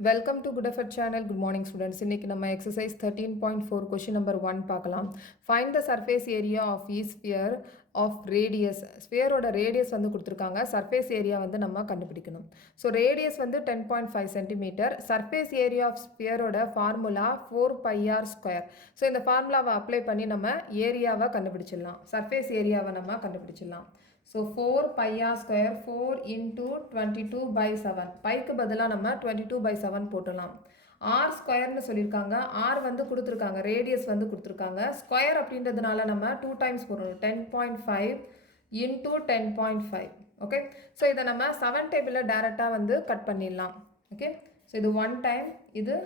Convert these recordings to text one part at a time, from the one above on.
Welcome to Good Effort channel. Good morning students. இன்னைக்கு நம்ம exercise 13.4 question number 1 பார்க்கலாம். Find the surface area of each sphere of radius. Sphere ஓட radius வந்து கொடுத்திருக்காங்க. Surface area வந்து நம்ம கண்டுபிடிக்கணும். So radius வந்து 10.5 cm. Surface area of sphere ஓட formula 4 pi r square. So இந்த formulaவை apply பண்ணி நம்ம ஏரியாவை கண்டுபிடிச்சிடலாம். Surface ஏரியாவை நம்ம கண்டுபிடிச்சிடலாம். So 4 pi r square 4 into 22 by 7. Bike பதிலா நம்ம 22 by 7 போட்டலாம். R ஸ்கொயர்னு சொல்லியிருக்காங்க. R வந்து கொடுத்துருக்காங்க. ரேடியஸ் வந்து கொடுத்துருக்காங்க. ஸ்கொயர் அப்படின்றதுனால நம்ம 2 டைம்ஸ் போடணும். 10.5 into 10.5. ஓகே. ஸோ இதை நம்ம 7 டேபிளில் டேரெக்டாக வந்து கட் பண்ணிடலாம். ஓகே. ஸோ இது 1 டைம், இது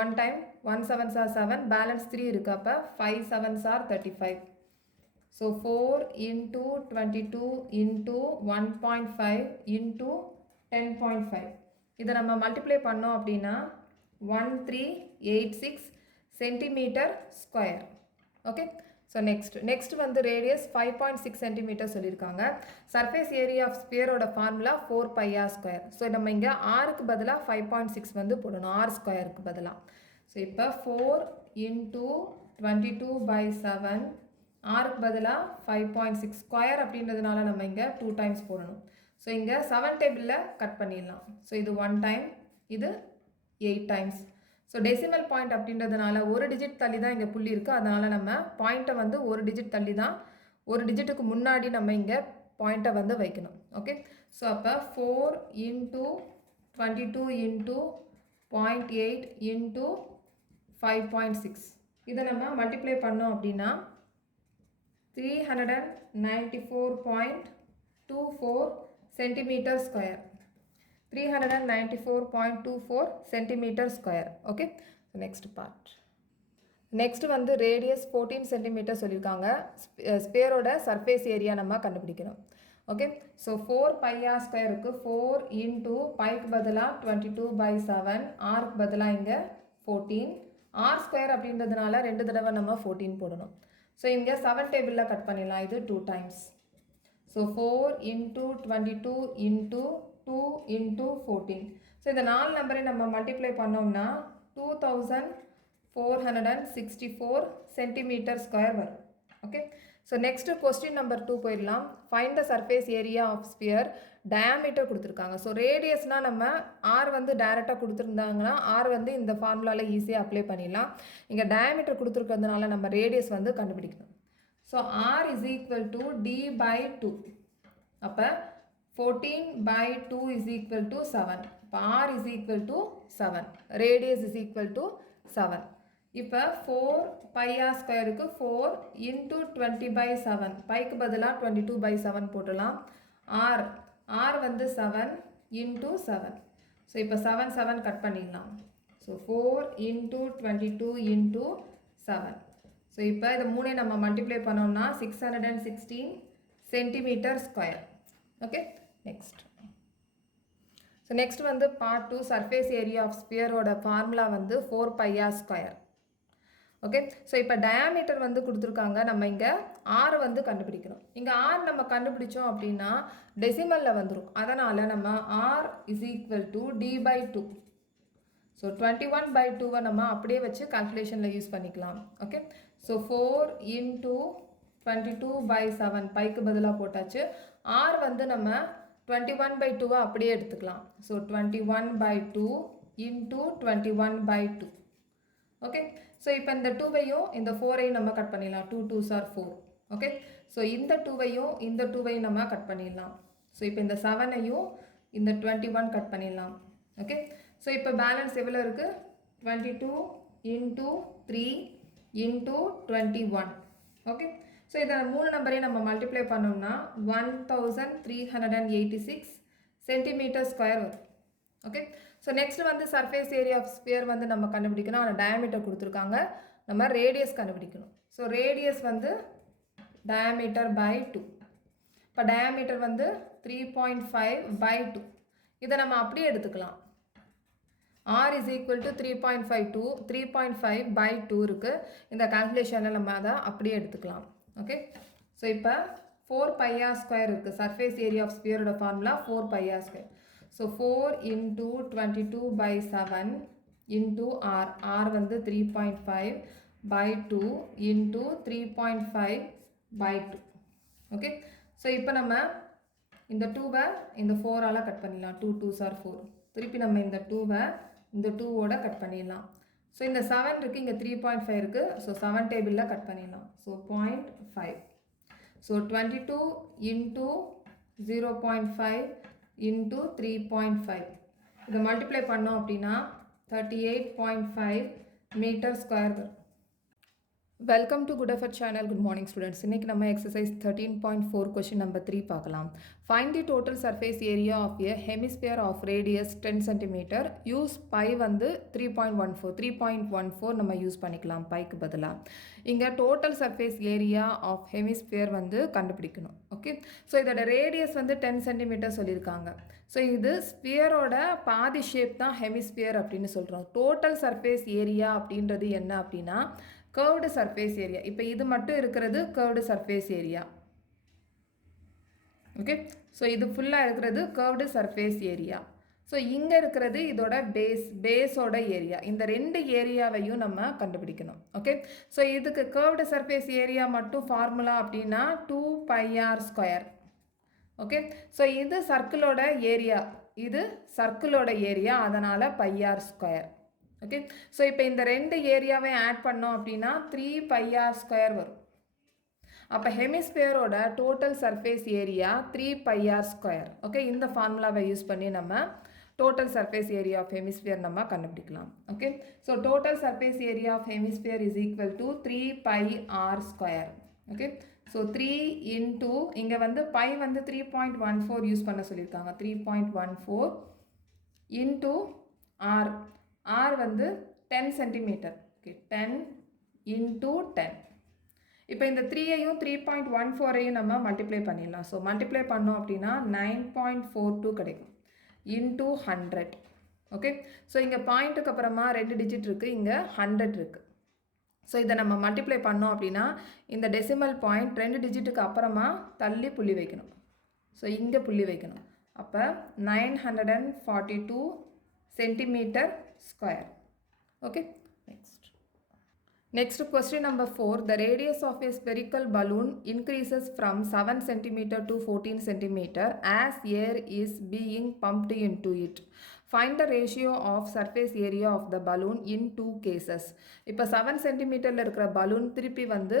1 டைம், 1 7s are 7, பேலன்ஸ் 3 இருக்கு. அப்போ 5 7s are 35. So 4 into 22 into 1.5 into 10.5. இதை நம்ம மல்டிப்ளை பண்ணோம் அப்படின்னா 1386 centimetre square. Okay. So next வந்து ரேடியஸ் 5.6 சென்டிமீட்டர் சொல்லியிருக்காங்க. சர்ஃபேஸ் ஏரியா ஆஃப் ஸ்பியரோட formula 4 pi r square. So நம்ம இங்கே ஆருக்கு பதிலாக 5.6 வந்து போடணும், ஆர் ஸ்கொயருக்கு பதிலாக. ஸோ இப்போ 4 into 22 by 7 ஆருக்கு பதிலாக 5.6 ஸ்கொயர் அப்படின்றதுனால நம்ம இங்கே 2 டைம்ஸ் போடணும். ஸோ இங்கே 7 டேபிளில் கட் பண்ணிடலாம். ஸோ இது 1 டைம், இது 8 டைம்ஸ். ஸோ டெசிமல் பாயிண்ட் அப்படின்றதுனால ஒரு டிஜிட் தள்ளி தான் இங்கே புள்ளி இருக்குது. அதனால் நம்ம பாயிண்ட்டை வந்து ஒரு டிஜிட் தள்ளி தான், ஒரு டிஜிட்டுக்கு முன்னாடி நம்ம இங்கே பாயிண்ட்டை வந்து வைக்கணும். ஓகே. ஸோ அப்போ 4 into 22 into 0.8 into 5.6. இதை நம்ம மல்டிப்ளை பண்ணோம் அப்படின்னா 394.24 centimeter square. 394.24 centimeter square. Okay. So next part. Next வந்து radius 14 centimeter சொல்லியிருக்காங்க. ஸ்பியரோட சர்ஃபேஸ் ஏரியா நம்ம கண்டுபிடிக்கணும். ஓகே. ஸோ 4 pi r ஸ்கொயருக்கு 4 into பைக்கு பதிலாக 22 by 7, ஆருக்கு பதிலாக இங்கே 14. ஆர் ஸ்கொயர் அப்படின்றதுனால 2 தடவை நம்ம 14 போடணும். ஸோ இங்கே 7 டேபிளில் கட் பண்ணிடலாம். இது 2 times. So 4 into 22 into 2 into 14. So இந்த 4 நம்பரை நம்ம மல்டிப்ளை பண்ணோம்னா 2464 சென்டிமீட்டர் ஸ்கொயர் வரும். Okay. So next question number 2 போயிடலாம். Find the surface area of sphere. Diameter கொடுத்துருக்காங்க. ஸோ ரேடியஸ்னால் நம்ம ஆர் வந்து டைரெக்டாக கொடுத்துருந்தாங்கன்னா ஆர் வந்து இந்த ஃபார்முலாவில் ஈஸியாக அப்ளை பண்ணிடலாம். இங்கே டயாமீட்டர் கொடுத்துருக்கிறதுனால நம்ம ரேடியஸ் வந்து கண்டுபிடிக்கணும். So r is equal to d by 2. அப்போ 14 by 2 is equal to 7. இப்போ r is equal to 7. Radius is equal to 7. இப்போ 4 pi r ஸ்கொயருக்கு 4 into 20 by 7. பைக்கு பதிலாக 22 by 7 போட்டலாம். ஆர் வந்து 7 into 7. ஸோ இப்போ 7 7 கட் பண்ணிடலாம். So 4 into 22 into 7. ஸோ இப்போ இதை மூணே நம்ம மல்டிப்ளை பண்ணோம்னா 616 centimetre square. Okay. Next. So next வந்து பார்ட் 2 சர்ஃபேஸ் ஏரியா ஆஃப் ஸ்பியரோட ஃபார்முலா வந்து 4 pi r square. Okay. So இப்போ டயாமீட்டர் வந்து கொடுத்துருக்காங்க. நம்ம இங்கே ஆர் வந்து கண்டுபிடிக்கணும். இங்கே ஆர் நம்ம கண்டுபிடிச்சோம் அப்படின்னா டெசிமலில் வந்துடும். அதனால் நம்ம r is equal to d by 2. So 21 by 2வை நம்ம அப்படியே வச்சு கால்குலேஷனில் யூஸ் பண்ணிக்கலாம். ஓகே. ஸோ 4 into 22 by 7 பைக்கு பதிலாக போட்டாச்சு. ஆர் வந்து நம்ம 21 by 2வை அப்படியே எடுத்துக்கலாம். So 21 by 2 into 21 by 2. Okay. So இப்போ இந்த 2வையும் இந்த 4ஐயும் நம்ம கட் பண்ணிடலாம். 2 2s are 4. ஓகே. ஸோ இந்த 2வையும் இந்த 2வையும் நம்ம கட் பண்ணிடலாம். ஸோ இப்போ இந்த 7ஐயும் இந்த 21 கட் பண்ணிடலாம். ஓகே. ஸோ இப்போ பேலன்ஸ் எவ்வளோ இருக்குது? 22 into 3 into 21. ஓகே. ஸோ இதை 3 நம்பரையும் நம்ம மல்டிப்ளை பண்ணோம்னா 1386 சென்டிமீட்டர் ஸ்கொயர் வரும். ஓகே. ஸோ நெக்ஸ்ட் வந்து சர்ஃபேஸ் ஏரியா ஆஃப் ஸ்பியர் வந்து நம்ம கண்டுபிடிக்கணும். ஆனால் டயாமீட்டர் கொடுத்துருக்காங்க. நம்ம ரேடியஸ் கண்டுபிடிக்கணும். ஸோ ரேடியஸ் வந்து டயாமீட்டர் பை 2. இப்போ டயாமீட்டர் வந்து 3.5 by 2. இதை நம்ம அப்படியே எடுத்துக்கலாம். R is equal to 3.5 by 2 இருக்குது. இந்த கால்குலேஷனில் நம்ம அதை அப்படியே எடுத்துக்கலாம். ஓகே. ஸோ இப்போ 4 pi r ஸ்கொயர் இருக்குது. சர்ஃபேஸ் ஏரியா ஆஃப் ஸ்பியரோட formula 4 pi r square. So 4 into 22 by 7 into R. R வந்து 3.5 by 2 into 3.5 by 2. Okay. So இப்போ நம்ம இந்த 2வை இந்த 4ஆல கட் பண்ணிடலாம். 2 2s are 4. திருப்பி நம்ம இந்த 2வை இந்த 2ஓட கட் பண்ணிடலாம். ஸோ இந்த 7 இருக்குது, இங்கே 3.5 இருக்குது. ஸோ 7 டேபிளில் கட் பண்ணிடலாம். ஸோ 0.5. So 22 into 0.5 into 3.5. இதை மல்டிப்ளை பண்ணோம் அப்படின்னா 38.5 மீட்டர் ஸ்கொயர் வரும். Welcome to good effort channel. Good morning students. இன்றைக்கி நம்ம எக்ஸசைஸ் 13.4 கொஷின் நம்பர் 3 பார்க்கலாம். Find the total surface area of a hemisphere of radius 10 centimetre. Use pi வந்து 3.14 நம்ம use பண்ணிக்கலாம் பைக்கு பதிலாக. இங்கே total surface area of hemisphere வந்து கண்டுபிடிக்கணும். ஓகே. ஸோ இதோட ரேடியஸ் வந்து 10 சென்டிமீட்டர் சொல்லியிருக்காங்க. ஸோ இது ஸ்பியரோட பாதி ஷேப் தான் ஹெமிஸ்பியர் அப்படின்னு சொல்கிறோம். டோட்டல் சர்ஃபேஸ் ஏரியா அப்படின்றது என்ன அப்படின்னா curved surface area. இப்போ இது மட்டும் இருக்கிறது curved surface area. Okay. So இது ஃபுல்லாக இருக்கிறது curved surface area. ஸோ இங்கே இருக்கிறது இதோட பேஸோட ஏரியா. இந்த ரெண்டு ஏரியாவையும் நம்ம கண்டுபிடிக்கணும். ஓகே. ஸோ இதுக்கு curved surface area மட்டும் ஃபார்முலா அப்படின்னா 2πr². ஓகே. ஸோ இது சர்க்கிளோட ஏரியா, இது சர்க்கிளோட ஏரியா, அதனால் πr². ஓகே. ஸோ இப்போ இந்த ரெண்டு ஏரியாவை ஆட் பண்ணோம் அப்படின்னா 3πr² வரும். அப்போ ஹெமிஸ்பியரோட total surface area 3πr². Okay. இந்த ஃபார்முலாவை யூஸ் பண்ணி நம்ம total surface area of hemisphere நம்ம கண்டுபிடிக்கலாம். Okay. So total surface area of hemisphere is equal to 3πr². Okay. So 3 into இங்கே வந்து பை வந்து 3.14 யூஸ் பண்ண சொல்லியிருக்காங்க. 3.14 இன்டூ ஆர். R வந்து 10 சென்டிமீட்டர். ஓகே. 10 இன்டூ 10. இப்போ இந்த 3ஐயும் 3.14ஐயும் நம்ம மல்டிப்ளை பண்ணிடலாம். ஸோ மல்டிப்ளை பண்ணோம் அப்படின்னா 9.42 கிடைக்கும் இன்டூ 100. ஓகே. ஸோ இங்கே பாயிண்ட்டுக்கு அப்புறமா 2 டிஜிட் இருக்குது, இங்கே 100 இருக்குது. ஸோ இதை நம்ம மல்டிப்ளை பண்ணோம் அப்படின்னா இந்த டெசிமல் பாயிண்ட் 2 டிஜிட்டுக்கு அப்புறமா தள்ளி புள்ளி வைக்கணும். ஸோ இங்கே புள்ளி வைக்கணும். அப்போ 942 centimeter square. Okay. Next question number 4. The radius of a spherical balloon increases from 7 centimeter to 14 centimeter as air is being pumped into it. Find the ratio of surface area of the balloon in two cases. இப்போ 7 சென்டிமீட்டரில் இருக்கிற balloon திருப்பி வந்து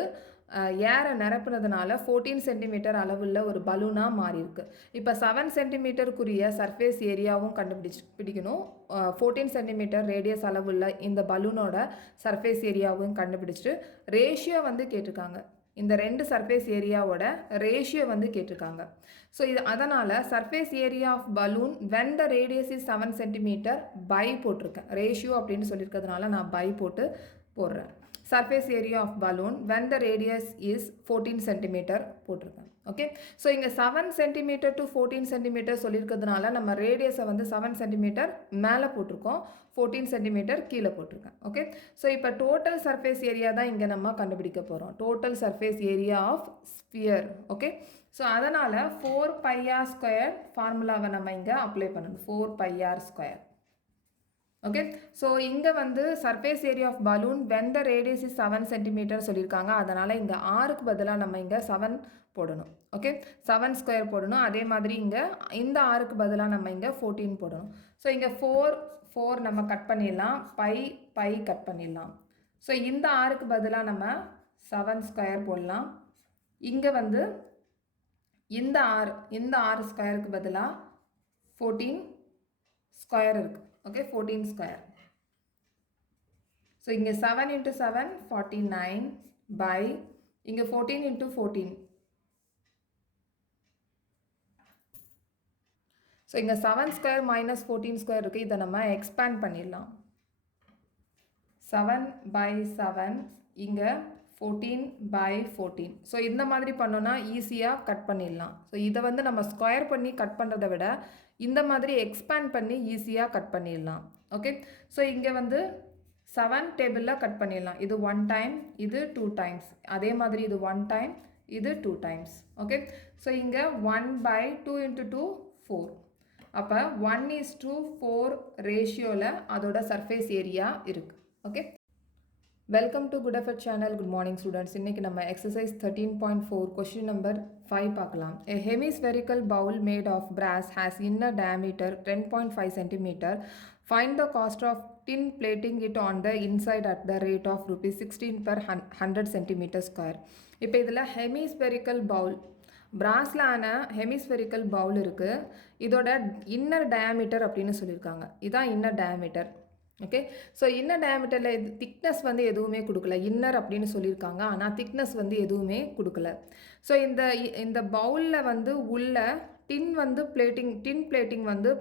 ஏரை நிரப்புனதுனால 14 centimetre அளவுள்ள ஒரு பலூனாக மாறியிருக்கு. இப்போ 7 சென்டிமீட்டருக்குரிய surface ஏரியாவும் பிடிக்கணும். 14 சென்டிமீட்டர் ரேடியஸ் அளவுள்ள இந்த பலூனோட சர்ஃபேஸ் ஏரியாவும் கண்டுபிடிச்சிட்டு ரேஷியோ வந்து கேட்டிருக்காங்க. இந்த ரெண்டு சர்ஃபேஸ் ஏரியாவோட ரேஷியோ வந்து கேட்டிருக்காங்க. ஸோ இது அதனால் surface area of balloon when the radius is 7 centimetre by போட்டிருக்கேன். ரேஷியோ அப்படின்னு சொல்லியிருக்கிறதுனால நான் பை போட்டு போடுறேன். Surface area of balloon when the radius is 14 centimetre போட்டிருக்கேன். ஓகே. ஸோ இங்கே 7 சென்டிமீட்டர் டு 14 சென்டிமீட்டர் சொல்லியிருக்கிறதுனால நம்ம ரேடியஸை வந்து 7 சென்டிமீட்டர் மேலே போட்டிருக்கோம், 14 சென்டிமீட்டர் கீழே போட்டிருக்கேன். ஓகே. ஸோ இப்போ டோட்டல் சர்ஃபேஸ் ஏரியா தான் இங்கே நம்ம கண்டுபிடிக்க போகிறோம். Total surface area of sphere. Okay. So அதனால் 4πr² ஃபார்முலாவை நம்ம இங்கே அப்ளை பண்ணணும். 4πr². ஓகே. ஸோ இங்கே வந்து surface area of balloon when the radius is 7 centimetre சொல்லியிருக்காங்க. அதனால் இங்கே ஆருக்கு பதிலாக நம்ம இங்கே 7 போடணும். ஓகே. 7² போடணும். அதே மாதிரி இங்கே இந்த ஆருக்கு பதிலாக நம்ம இங்கே 14 போடணும். ஸோ இங்கே 4 நம்ம கட் பண்ணிடலாம், பை கட் பண்ணிடலாம். ஸோ இந்த ஆருக்கு பதிலாக நம்ம 7² போடலாம். இங்கே வந்து இந்த ஆர் ஸ்கொயருக்கு பதிலாக 14² இருக்குது. ஓகே. 14². ஸோ இங்கே 7 into 7 49 by இங்கே 14 into 14. ஸோ இங்கே 7² minus 14² இருக்குது. இதை நம்ம எக்ஸ்பேண்ட் பண்ணிடலாம். 7 by 7 இங்கே 14 by 14. ஸோ இந்த மாதிரி பண்ணோன்னா ஈஸியாக கட் பண்ணிடலாம். ஸோ இதை வந்து நம்ம ஸ்கொயர் பண்ணி கட் பண்ணுறதை விட இந்த மாதிரி எக்ஸ்பேண்ட் பண்ணி ஈஸியாக கட் பண்ணிடலாம். ஓகே. ஸோ இங்கே வந்து 7 டேபிளில் கட் பண்ணிடலாம். இது 1 டைம், இது 2 டைம்ஸ். அதே மாதிரி இது 1 டைம், இது 2 டைம்ஸ். ஓகே. ஸோ இங்கே 1 by 2 into 2 4. அப்போ 1:4 ரேஷியோவில் அதோட சர்ஃபேஸ் ஏரியா இருக்குது. Okay, welcome to good effort channel. Good morning students. இன்றைக்கி நம்ம எக்ஸசைஸ் 13.4 கொஸ்டின் நம்பர் 5 பார்க்கலாம். A hemispherical bowl made of brass has inner diameter 10.5 cm. Find the cost of tin plating it on the inside at the rate of ₹16 per 100 cm square. இப்போ இதில் hemispherical Pavul, பிராஸில் ஆன hemispherical Pavul இருக்குது. இதோட inner diameter அப்படின்னு சொல்லியிருக்காங்க. இதுதான் inner diameter. Okay, so inner டயாமீட்டரில் thickness வந்து எதுவுமே கொடுக்கல. இன்னர் அப்படின்னு சொல்லியிருக்காங்க, ஆனால் திக்னஸ் வந்து எதுவுமே கொடுக்கல. ஸோ இந்த பவுலில் வந்து உள்ள டின் பிளேட்டிங் வந்து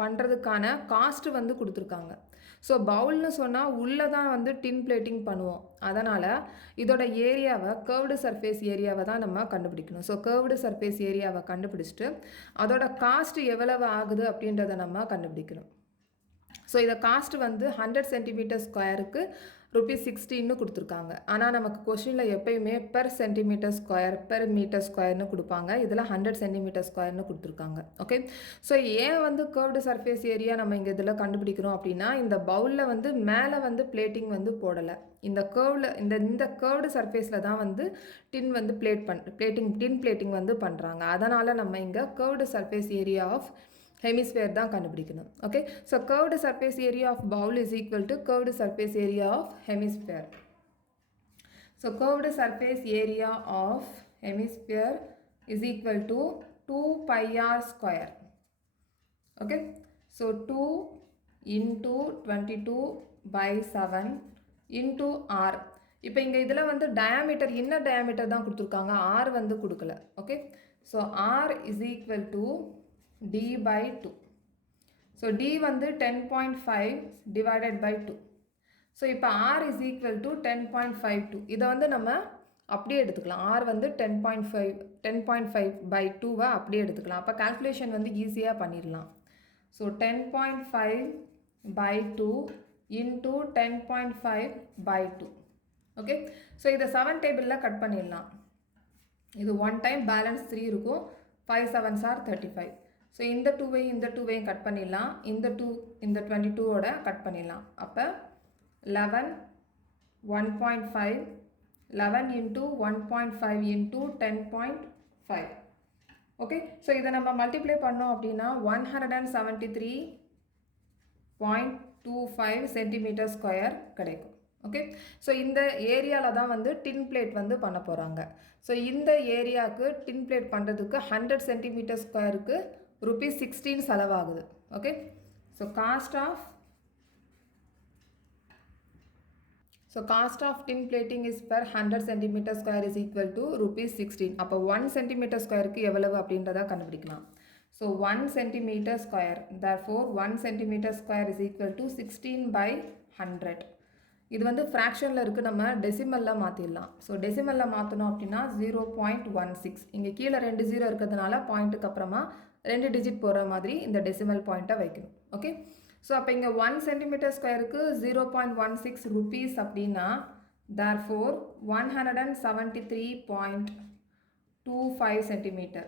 பண்ணுறதுக்கான காஸ்ட் வந்து கொடுத்துருக்காங்க. ஸோ பவுல்னு சொன்னால் உள்ளே தான் வந்து டின் பிளேட்டிங் பண்ணுவோம். அதனால் இதோட ஏரியாவை, கர்வ்டு சர்ஃபேஸ் ஏரியாவை தான் நம்ம கண்டுபிடிக்கணும். ஸோ கர்வ்டு சர்ஃபேஸ் ஏரியாவை கண்டுபிடிச்சிட்டு அதோட காஸ்ட் எவ்வளவு ஆகுது அப்படின்றத நம்ம கண்டுபிடிக்கணும். ஸோ இதை காஸ்ட் வந்து 100 cm ஸ்கொயருக்கு ₹16 கொடுத்துருக்காங்க. ஆனால் நமக்கு கொஸ்டினில் எப்பயுமே per centimetre square, per metre ஸ்கொயர்னு கொடுப்பாங்க. இதில் 100 cm ஸ்கொயர்னு கொடுத்துருக்காங்க. ஓகே, ஸோ ஏன் வந்து கர்வ்டு சர்ஃபேஸ் ஏரியா நம்ம இங்கே இதில் கண்டுபிடிக்கிறோம் அப்படின்னா, இந்த பவுலில் வந்து மேலே வந்து பிளேட்டிங் வந்து போடலை. இந்த கர்வ்டு சர்ஃபேஸில் தான் வந்து டின் வந்து டின் பிளேட்டிங் வந்து பண்ணுறாங்க. அதனால் நம்ம இங்கே curved surface area of hemisphere தான் கண்டுபிடிக்கணும். Okay, so curved surface area of bowl is equal to curved surface area of hemisphere. So curved surface area of hemisphere is equal to 2πr square. Okay, so 2 into 22/7 into r. இப்போ இங்கே இதில் வந்து diameter, inner diameter தான் கொடுத்துருக்காங்க, r வந்து கொடுக்கல. Okay, so r is equal to d/2. So d வந்து 10.5 divided by 2. So இப்போ r is equal to 10.52. இதை வந்து நம்ம அப்படியே எடுத்துக்கலாம். r வந்து 10.5/2 அப்படியே எடுத்துக்கலாம். அப்போ கால்குலேஷன் வந்து ஈஸியாக பண்ணிடலாம். So 10.5/2 into 10.5/2. ஓகே, ஸோ இதை 7 டேபிளில் கட் பண்ணிடலாம். இது 1 டைம் பேலன்ஸ் 3 இருக்கும். 5 7s are 35. ஸோ இந்த 2வையும் கட் பண்ணிடலாம். இந்த 22ஓட கட் பண்ணிடலாம். அப்போ 11 1.5 11 into 1.5 into 10.5. ஓகே, ஸோ இதை நம்ம மல்டிப்ளை பண்ணோம் அப்படின்னா 173.25 cm ஸ்கொயர் கிடைக்கும். ஓகே, ஸோ இந்த ஏரியாவில் தான் வந்து டின் பிளேட் வந்து பண்ண போகிறாங்க. ஸோ இந்த ஏரியாவுக்கு டின் பிளேட் பண்ணுறதுக்கு 100 cm ஸ்கொயருக்கு ₹16 செலவாகுது. Okay, so cost of tin plating is per 100 cm square is equal to ₹16. அப்போ 1 cm ஸ்கொயருக்கு எவ்வளவு அப்படின்றத கண்டுபிடிக்கலாம். So 1 cm square, therefore 1 cm square is equal to 16/100. இது வந்து ஃப்ராக்ஷனில் இருக்குது, நம்ம டெசிமலில் மாற்றிடலாம். ஸோ டெசிமலில் மாற்றணும் அப்படின்னா 0.16. இங்கே கீழே 2 0 இருக்கிறதுனால பாயிண்ட்டுக்கு அப்புறமா 2 டிஜிட் போகிற மாதிரி இந்த டெசிமல் பாயிண்ட்டை வைக்கணும். ஓகே, ஸோ அப்போ இங்கே 1 cm ஸ்கொயருக்கு ₹0.16 அப்படின்னா therefore 173.25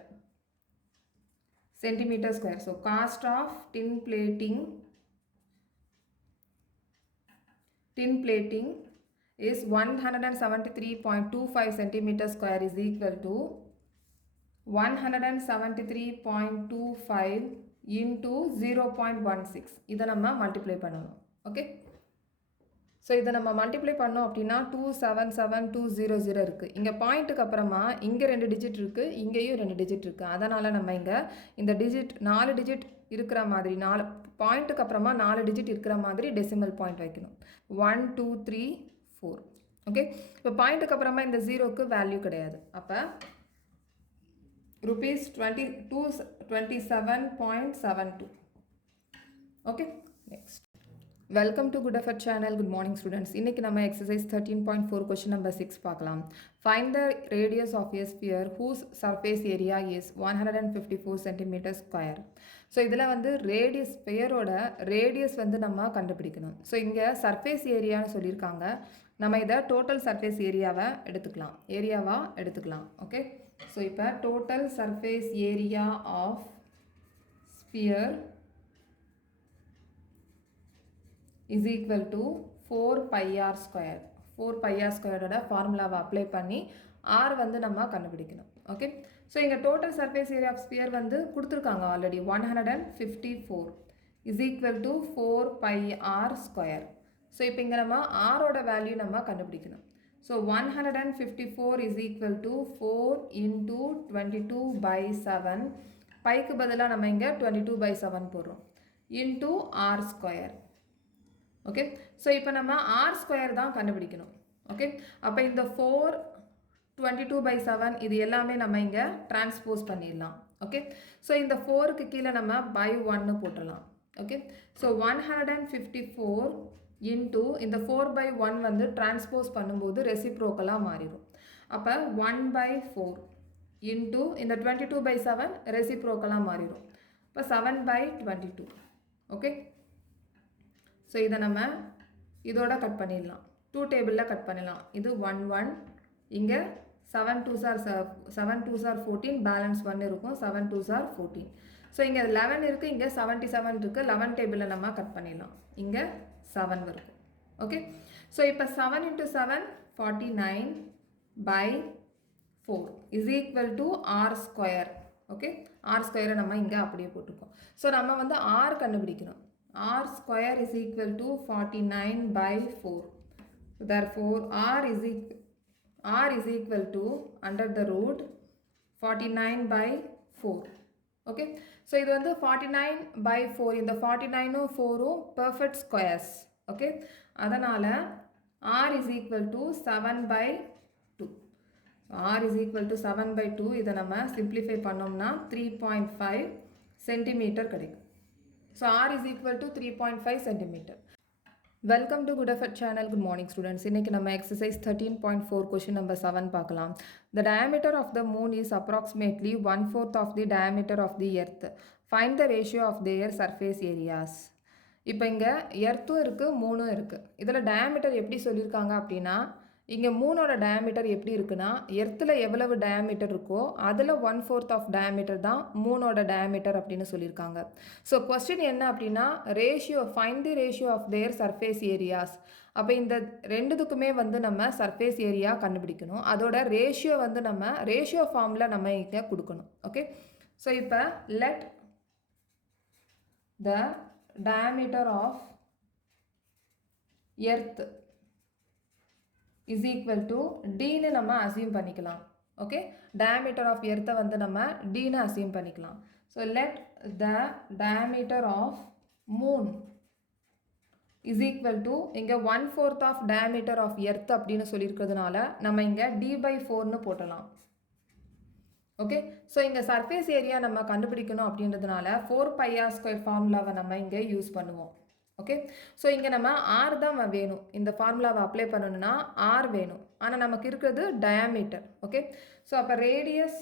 centimeter square. So cost of tin plating is 173.25 centimeter square is equal to 173.25 into 0.16. இதை நம்ம மல்டிப்ளை பண்ணணும். ஓகே, ஸோ இதை நம்ம மல்டிப்ளை பண்ணோம் அப்படின்னா 277200 இருக்குது. இங்கே பாயிண்ட்டுக்கு அப்புறமா இங்கே 2 டிஜிட் இருக்குது, இங்கேயும் 2 டிஜிட் இருக்குது. அதனால் நம்ம இங்கே இந்த டிஜிட் 4 டிஜிட் இருக்கிற மாதிரி, 4 பாயிண்ட்டுக்கு அப்புறமா 4 டிஜிட் இருக்கிற மாதிரி டெசிமல் பாயிண்ட் வைக்கணும். 1 2 3 4. ஓகே, இப்போ பாயிண்ட்டுக்கு அப்புறமா இந்த 0க்கு வேல்யூ கிடையாது. அப்போ ₹27.72. Okay, next. Welcome to good effort channel. Good morning students. இன்றைக்கி நம்ம எக்ஸசைஸ் 13.4 கொஸ்டின் நம்பர் 6 பார்க்கலாம். Find the radius of a sphere whose surface area is 154 cm square. So இதில் வந்து ஸ்பியரோட ரேடியஸ் வந்து நம்ம கண்டுபிடிக்கணும். ஸோ இங்கே சர்ஃபேஸ் ஏரியான்னு சொல்லியிருக்காங்க. நம்ம இதை டோட்டல் சர்ஃபேஸ் ஏரியாவாக எடுத்துக்கலாம். ஓகே, ஸோ இப்போ total surface area of sphere is equal to 4 pi r square. 4 pi r square ஓட ஃபார்முலாவை அப்ளை பண்ணி r வந்து நம்ம கண்டுபிடிக்கணும். ஓகே, ஸோ இங்கே total surface area of sphere வந்து கொடுத்துருக்காங்க already 154 is equal to 4 pi r square. So இப்போ இங்கே நம்ம ஆரோட வேல்யூ நம்ம கண்டுபிடிக்கணும். So 154 is equal to 4 into 22 by 7. பைக்கு பதிலாக நம்ம இங்கே 22 by 7 போடுறோம் into r square. Okay, so இப்போ நம்ம ஆர் ஸ்கொயர் தான் கண்டுபிடிக்கணும். ஓகே, அப்போ இந்த 4 22 by 7 இது எல்லாமே நம்ம இங்கே டிரான்ஸ்போஸ் பண்ணிடலாம். ஓகே, ஸோ இந்த 4க்கு கீழே நம்ம by 1 போட்டுடலாம். ஓகே, ஸோ 154 இன்டூ இந்த 4 by 1 வந்து டிரான்ஸ்போஸ் பண்ணும்போது ரெசிப்ரோக்கலாக மாறிடும். அப்போ 1 by 4 இன்டூ இந்த 22 by 7 ரெசிப்ரோக்கலாக மாறிடும். இப்போ 7 by 22. ஓகே, ஸோ இதை நம்ம இதோட கட் பண்ணிடலாம். 2 டேபிளில் கட் பண்ணிடலாம். இது 1 1, இங்கே 7 2s are 14, பேலன்ஸ் 1 இருக்கும். 7 2s are 14. ஸோ இங்கே 11 இருக்குது, இங்கே 77 இருக்குது. 11 டேபிளில் நம்ம கட் பண்ணிடலாம். இங்கே 7 வருது. ஓகே, ஸோ இப்போ 7 into 7 49 by 4 is equal to r square. Okay, r ஸ்கொயரை நம்ம இங்கே அப்படியே போட்டுருக்கோம். ஸோ நம்ம வந்து r கண்டுபிடிக்கணும். r square is equal to 49 by 4. So therefore r is equal to under the root 49 by 4. Okay, so இது வந்து 49 by 4. இந்த 49 4 perfect squares. Okay, அதனால r is equal to 7 by 2. r is equal to 7 by 2. இதை நம்ம simplify பண்ணோம்னா 3.5 centimetre கிடைக்கும். So r is equal to 3.5 centimeter. Welcome to Good Effort channel. Good morning students. இன்னைக்கு நம்ம exercise 13.4 question number 7 பார்க்கலாம். The diameter of the moon is approximately 1/4 of the diameter of the earth. Find the ratio of their surface areas. இப்போ இங்கே எர்த்தும் இருக்குது, மூணும் இருக்குது. இதில் diameter எப்படி சொல்லியிருக்காங்க அப்படின்னா, இங்கே மூணோட டயாமீட்டர் எப்படி இருக்குன்னா, எர்த்தில் எவ்வளவு டயாமீட்டர் இருக்கோ அதில் 1/4 ஆஃப் டயாமீட்டர் தான் மூணோட டயாமீட்டர் அப்படின்னு சொல்லியிருக்காங்க. ஸோ கொஸ்டின் என்ன அப்படின்னா, find the ratio of their surface areas. அப்போ இந்த ரெண்டுத்துக்குமே வந்து நம்ம சர்ஃபேஸ் ஏரியா கண்டுபிடிக்கணும். அதோட ரேஷியோ வந்து நம்ம ரேஷியோ ஃபார்மில் நம்ம இங்கே கொடுக்கணும். ஓகே, ஸோ இப்போ let the diameter of earth is equal to dன்னு நம்ம அசியூம் பண்ணிக்கலாம். ஓகே, diameter of earth வந்து நம்ம dன்னு அசியூம் பண்ணிக்கலாம். So let the diameter of moon is equal to இங்கே 1/4 of diameter of earth அப்படின்னு சொல்லியிருக்கிறதுனால நம்ம இங்கே d/4ன்னு போட்டலாம். ஓகே, ஸோ இங்கே சர்ஃபேஸ் ஏரியா நம்ம கண்டுபிடிக்கணும் அப்படின்றதுனால 4 pi r square ஃபார்முலாவை நம்ம இங்கே யூஸ் பண்ணுவோம். ஓகே, ஸோ இங்கே நம்ம r தான் வேணும். இந்த ஃபார்முலாவை அப்ளை பண்ணணும்னா r வேணும். ஆனால் நமக்கு இருக்கிறது டயாமீட்டர். ஓகே, ஸோ அப்போ radius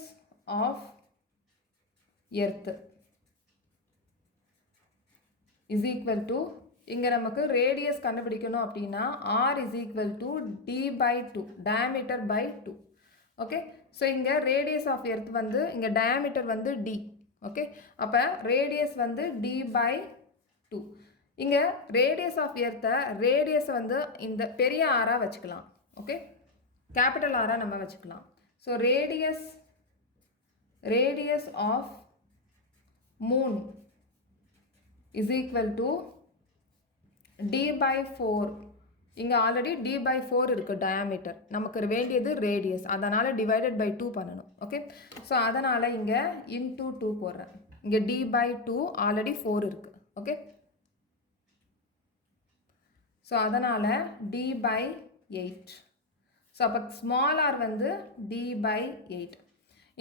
of earth is equal to, இங்கே நமக்கு ரேடியஸ் கண்டுபிடிக்கணும் அப்படின்னா r is equal to d/2, diameter by 2. Okay, so இங்கே ரேடியஸ் ஆஃப் எர்த் வந்து இங்கே டயாமீட்டர் வந்து d. ஓகே, அப்போ ரேடியஸ் வந்து d/2. இங்கே ரேடியஸ் ஆஃப் எர்த்தை ரேடியஸ் வந்து இந்த பெரிய ஆராக வச்சுக்கலாம். ஓகே, கேபிட்டல் ஆராக நம்ம வச்சுக்கலாம். So radius of moon is equal to d/4. இங்கே ஆல்ரெடி d/4 இருக்குது டயாமீட்டர், நமக்கு வேண்டியது ரேடியஸ், அதனால் டிவைடட் பை 2 பண்ணணும். ஓகே, ஸோ அதனால் இங்கே இன்டூ 2 போடுறேன். இங்கே d/2 ஆல்ரெடி 4 இருக்குது. ஓகே, ஸோ அதனால் d/8. ஸோ அப்போ ஸ்மால் ஆர் வந்து d/8.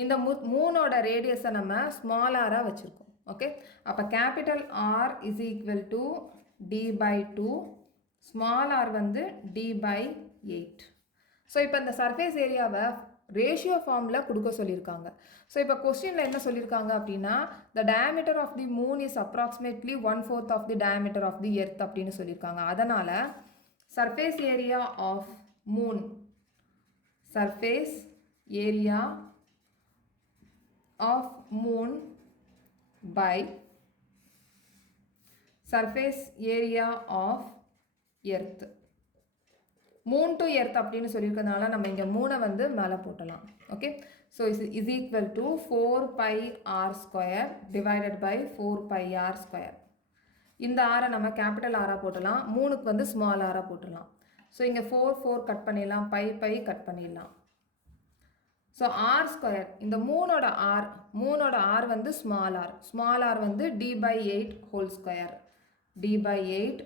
இந்த மூணோட ரேடியஸை நம்ம ஸ்மால் ஆராக வச்சுருக்கோம். ஓகே, அப்போ capital R is equal to d/2, small r வந்து d/8. ஸோ இப்போ இந்த சர்ஃபேஸ் ஏரியாவை ரேஷியோ ஃபார்மில் கொடுக்க சொல்லியிருக்காங்க. ஸோ இப்போ கொஸ்டினில் என்ன சொல்லியிருக்காங்க அப்படின்னா, the diameter of the moon is approximately 1/4 of the diameter of the earth அப்படின்னு சொல்லியிருக்காங்க. அதனால் surface area of moon, surface area of moon by surface area of earth. moon to earth அப்படின்னு சொல்லியிருக்கிறதுனால நம்ம இங்கே மூணை வந்து மேலே போட்டலாம். Okay, so is equal to 4 pi r square divided by 4 pi r square. இந்த ஆரை நம்ம கேபிட்டல் ஆராக போட்டலாம், மூணுக்கு வந்து ஸ்மால் ஆராக போட்டுடலாம். ஸோ இங்கே 4 கட் பண்ணிடலாம், பை கட் பண்ணிடலாம். ஸோ ஆர் ஸ்கொயர், இந்த மூணோட ஆர் வந்து ஸ்மால் ஆர் வந்து d/8 whole square, d/8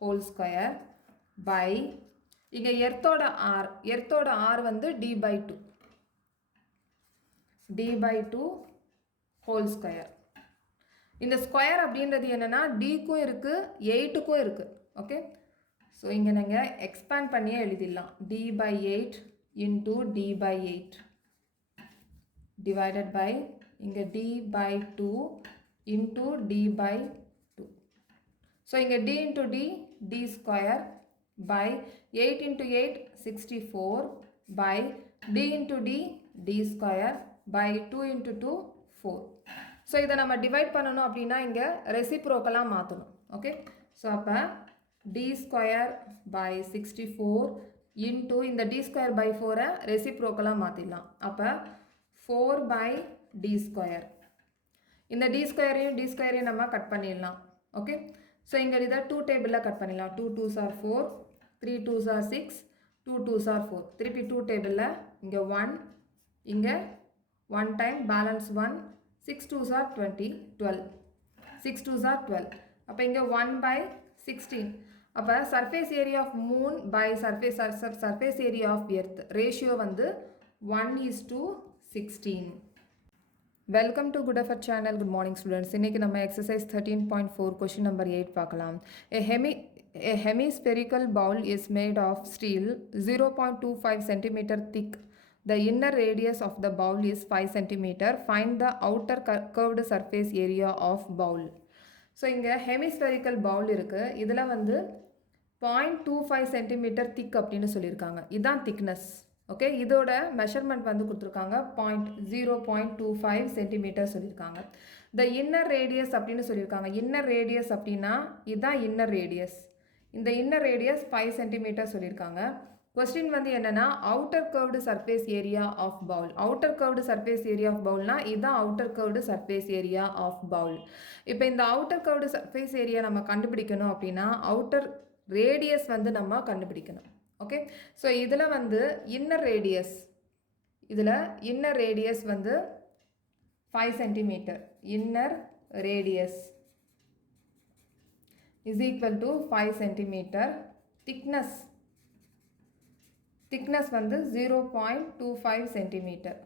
whole square by இங்கே எர்த்தோட ஆர் வந்து d/2 ஹோல் ஸ்கொயர். இந்த ஸ்கொயர் அப்படின்றது என்னென்னா டிக்கும் இருக்குது 8க்கும் இருக்குது. ஓகே, ஸோ இங்கே நீங்கள் எக்ஸ்பேண்ட் பண்ணியே எழுதிடலாம். d/8 into d/8 divided by இங்கே d/2 into d/2. So இங்கே d into d square by 8 into 8 64 by d into d square by 2 into 2 4. So இதை நம்ம டிவைட் பண்ணணும் அப்படின்னா இங்கே ரெசிப்ரோக்கலாக மாற்றணும். ஓகே, ஸோ அப்போ d square by 64 into இந்த d square by 4 ரெசிப்ரோக்கலாக மாற்றிடலாம். அப்போ 4 by d square. இந்த d ஸ்கொயரையும் நம்ம கட் பண்ணிடலாம். ஓகே, ஸோ இங்கே இதை 2 டேபிளில் கட் பண்ணிடலாம். 2 2s are 4, 3 2s are 6, 2 2s are 4. திருப்பி 2 டேபிளில் இங்கே 1, இங்கே 1 time balance 1, 6 2s are 20, 12, 6 2s are 12. அப்போ இங்கே 1 by 16. அப்போ surface area of moon by surface area of earth ratio வந்து 1:16. Welcome to good effort channel. Good morning students. இன்றைக்கி நம்ம எக்ஸசைஸ் 13.4 கொஷின் நம்பர் 8 பார்க்கலாம். A hemispherical bowl is made of steel 0.25 cm thick. The inner radius of the bowl is 5 cm. Find the outer curved surface area of bowl. So இங்கே hemispherical Pavul இருக்குது. இதில் வந்து 0.25 cm திக் அப்படின்னு சொல்லியிருக்காங்க. இதுதான் thickness. Okay, இதோட measurement வந்து கொடுத்துருக்காங்க 0.25 சென்டிமீட்டர் சொல்லியிருக்காங்க. த இன்னர் ரேடியஸ் அப்படின்னு சொல்லியிருக்காங்க. இன்னர் ரேடியஸ் அப்படின்னா இதுதான் இன்னர் ரேடியஸ். இந்த இன்னர் ரேடியஸ் 5 சென்டிமீட்டர் சொல்லியிருக்காங்க. கொஸ்டின் வந்து என்னென்னா outer curved surface area of bowl. Outer curved surface area of பவுல்னா இதுதான் outer curved surface area of bowl. இப்போ இந்த அவுட்டர் கர்வ்டு சர்ஃபேஸ் ஏரியா நம்ம கண்டுபிடிக்கணும் அப்படின்னா அவுட்டர் ரேடியஸ் வந்து நம்ம கண்டுபிடிக்கணும். ஓகே, ஸோ இதில் வந்து இன்னர் ரேடியஸ் வந்து 5 centimetre. Inner radius is equal to 5 centimetre. Thickness வந்து 0.25 சென்டிமீட்டர்.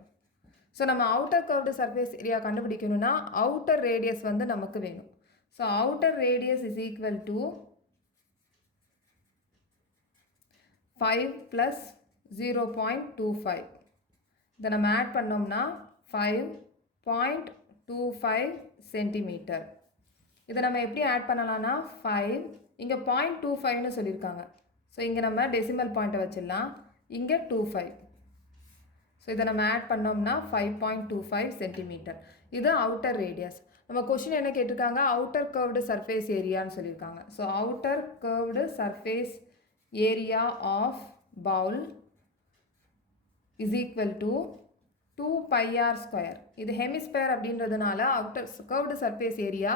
ஸோ நம்ம அவுட்டர் கர்வ்டு சர்ஃபேஸ் ஏரியா கண்டுபிடிக்கணும்னா அவுட்டர் ரேடியஸ் வந்து நமக்கு வேணும். So outer radius is equal to 5 plus 0.25. இதை நம்ம ஆட் பண்ணோம்னா 5.25 சென்டிமீட்டர். இதை நம்ம எப்படி ஆட் பண்ணலாம்னா 5 இங்கே 0.25னு சொல்லியிருக்காங்க. ஸோ இங்கே நம்ம டெசிமல் பாயிண்ட்டை வச்சிடலாம், இங்கே 25. ஸோ இதை நம்ம ஆட் பண்ணோம்னா 5.25 சென்டிமீட்டர். இது அவுட்டர் ரேடியஸ். நம்ம கொஷின் என்ன கேட்டிருக்காங்க, அவுட்டர் கர்வ்டு சர்ஃபேஸ் ஏரியான்னு சொல்லியிருக்காங்க. So outer curved surface area of bowl is equal to 2 pi r square. இது ஹெமிஸ்பேர் அப்படின்றதுனால அவுட்டர் கர்வ்டு சர்ஃபேஸ் ஏரியா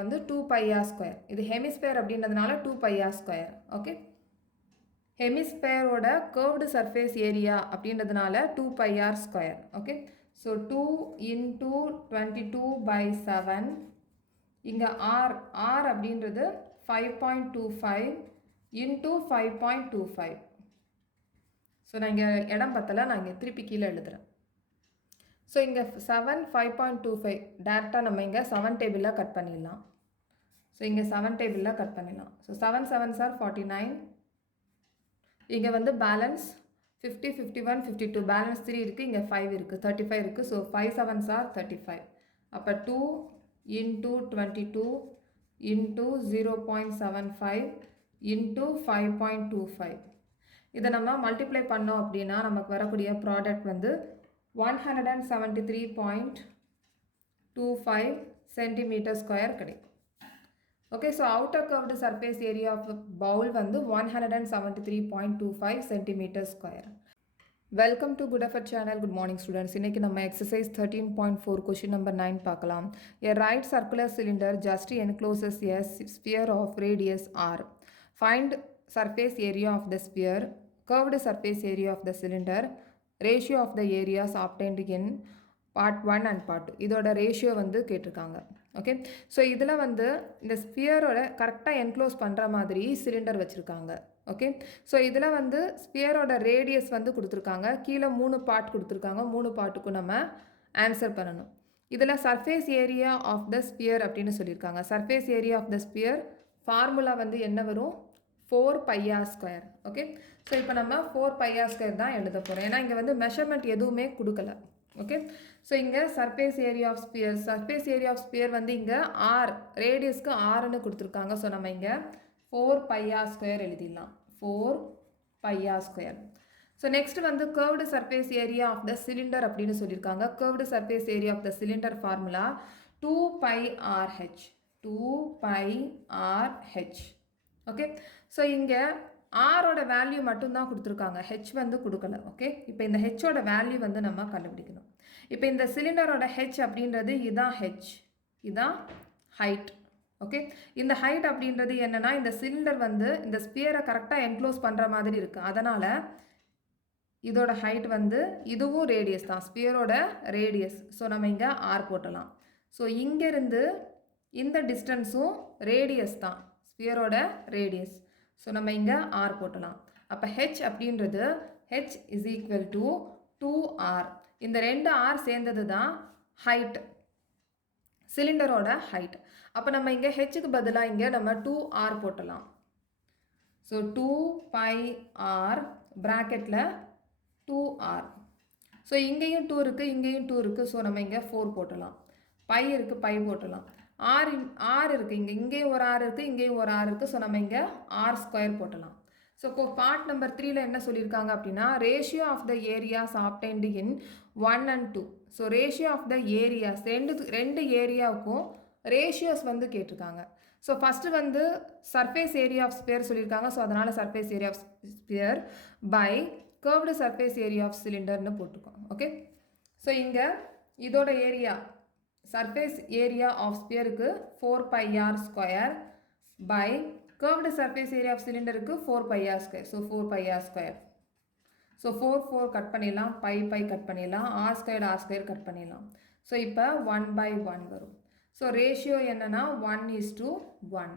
வந்து 2 pi r ஸ்கொயர். இது ஹெமிஸ்பேர் அப்படின்றதுனால 2 pi r ஸ்கொயர். ஓகே, ஹெமிஸ்பேரோட கர்வ்டு சர்ஃபேஸ் ஏரியா அப்படின்றதுனால 2 pi r square. Okay, so 2 into 22/7. இங்கே r அப்படின்றது 5.25 into 5.25. So நான் இங்கே இடம் பத்தலை, நான் இங்கே திருப்பி கீழே எழுதுகிறேன். ஸோ இங்கே 7 5.25 டேரெக்டாக நம்ம இங்கே 7 டேபிளில் கட் பண்ணிடலாம். ஸோ இங்கே 7 டேபிளில் கட் பண்ணிடலாம். So 7 7s are 49. இங்கே வந்து பேலன்ஸ் 50 51 52 பேலன்ஸ் 3 இருக்குது, இங்கே 5 இருக்குது, 35 இருக்குது. So 5 7s are 35. அப்போ 2 into 22 into 0.75 into 5.25. இதை நம்ம மல்டிப்ளை பண்ணோம் அப்படின்னா நமக்கு வரக்கூடிய ப்ராடக்ட் வந்து 173.25 சென்டிமீட்டர் ஸ்கொயர் கிடைக்கும். Okay, so outer curved surface area of bowl வந்து 173.25 centimetre square. Welcome to good effort channel. Good morning students. இன்றைக்கி நம்ம எக்ஸசைஸ் 13.4 கொஷின் நம்பர் 9 பார்க்கலாம். A right circular cylinder just encloses a sphere of radius r. Find surface area of the sphere, curved surface area of the cylinder, ratio of the areas obtained in part 1 and part 2. இதோட ratio வந்து கேட்டிருக்காங்க. Okay, so இதில் வந்து இந்த ஸ்பியரோட கரெக்டாக enclose பண்ணுற மாதிரி cylinder வச்சுருக்காங்க. ஓகே, ஸோ இதில் வந்து ஸ்பியரோட ரேடியஸ் வந்து கொடுத்துருக்காங்க. கீழே 3 பார்ட் கொடுத்துருக்காங்க. 3 பார்ட்டுக்கும் நம்ம ஆன்சர் பண்ணணும். இதில் surface area of the sphere அப்படின்னு சொல்லியிருக்காங்க. Surface area of the sphere formula வந்து என்ன வரும்? 4πr². ஓகே, ஸோ இப்போ நம்ம 4πr² தான் எழுத போகிறோம். ஏன்னா இங்கே வந்து மெஷர்மெண்ட் எதுவுமே கொடுக்கல. ஓகே, ஸோ இங்கே surface area of sphere, surface area of sphere வந்து இங்கே ஆர், ரேடியஸ்க்கு ஆர்னு கொடுத்துருக்காங்க. ஸோ நம்ம இங்கே 4πr² எழுதிடலாம். 4πr². ஸோ நெக்ஸ்ட் வந்து curved surface area of the cylinder அப்படின்னு சொல்லியிருக்காங்க. Curved surface area of the cylinder formula 2πrh. 2πrh. Okay, so இங்கே ஆரோட வேல்யூ மட்டும்தான் கொடுத்துருக்காங்க, ஹெச் வந்து கொடுக்கல. ஓகே, இப்போ இந்த ஹெச்சோட வேல்யூ வந்து நம்ம கண்டுபிடிக்கணும். இப்போ இந்த சிலிண்டரோட ஹெச் அப்படின்றது இதான் ஹெச், இதான் ஹைட். ஓகே, இந்த ஹைட் அப்படின்றது என்னன்னா இந்த சிலிண்டர் வந்து இந்த ஸ்பியரை கரெக்டாக என்க்ளோஸ் பண்ணுற மாதிரி இருக்குது. அதனால் இதோட ஹைட் வந்து இதுவும் ரேடியஸ் தான், ஸ்பியரோட ரேடியஸ். ஸோ நம்ம இங்கே ஆர் போட்டலாம். ஸோ இங்கேருந்து இந்த டிஸ்டன்ஸும் ரேடியஸ் தான், ஸ்பியரோட ரேடியஸ். ஸோ நம்ம இங்கே ஆர் போட்டலாம். அப்போ ஹெச் அப்படின்றது H is equal to 2r. இந்த 2 ஆர் சேர்ந்தது தான் ஹைட், சிலிண்டரோட ஹைட். அப்போ நம்ம இங்கே ஹெச்சுக்கு பதிலாக இங்கே நம்ம 2r போட்டலாம். ஸோ 2πr ப்ராக்கெட்டில் 2r. ஸோ இங்கேயும் 2 இருக்குது, இங்கேயும் 2 இருக்குது. ஸோ நம்ம இங்கே 4 போட்டலாம். பை இருக்குது, பை போட்டலாம். ஆர் இருக்குது, இங்கேயும் ஒரு ஆர் இருக்குது, இங்கேயும் ஒரு ஆர் இருக்குது. ஸோ நம்ம இங்கே r² போட்டலாம். ஸோ பார்ட் நம்பர் 3ல என்ன சொல்லியிருக்காங்க அப்படின்னா ratio of the areas obtained in 1 and 2. So ratio of the areas, ரெண்டு ஏரியாவுக்கும் ரேஷியோஸ் வந்து கேட்டிருக்காங்க. ஸோ ஃபஸ்ட்டு வந்து சர்ஃபேஸ் ஏரியா ஆஃப் ஸ்பியர் சொல்லியிருக்காங்க. ஸோ அதனால் surface area of sphere by curved surface area of சிலிண்டர்னு போட்டிருக்கோம். ஓகே, ஸோ இங்கே இதோட ஏரியா சர்ஃபேஸ் ஏரியா ஆஃப் ஸ்பியருக்கு 4πr² by curved surface area of சிலிண்டருக்கு 4πr². So 4πr². So 4 cut பண்ணிடலாம், pi cut பண்ணிடலாம், r² கட் பண்ணிடலாம். ஸோ இப்போ 1/1 வரும். ஸோ ரேஷியோ என்னன்னா 1:1.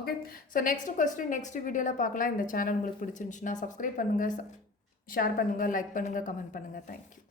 Okay, so next question next வீடியோவில் பார்க்கலாம். இந்த சேனல் உங்களுக்கு பிடிச்சிருந்துச்சுன்னா சப்ஸ்கிரைப் பண்ணுங்கள், ஷேர் பண்ணுங்கள், லைக் பண்ணுங்கள், கமெண்ட் பண்ணுங்கள். தேங்க்யூ.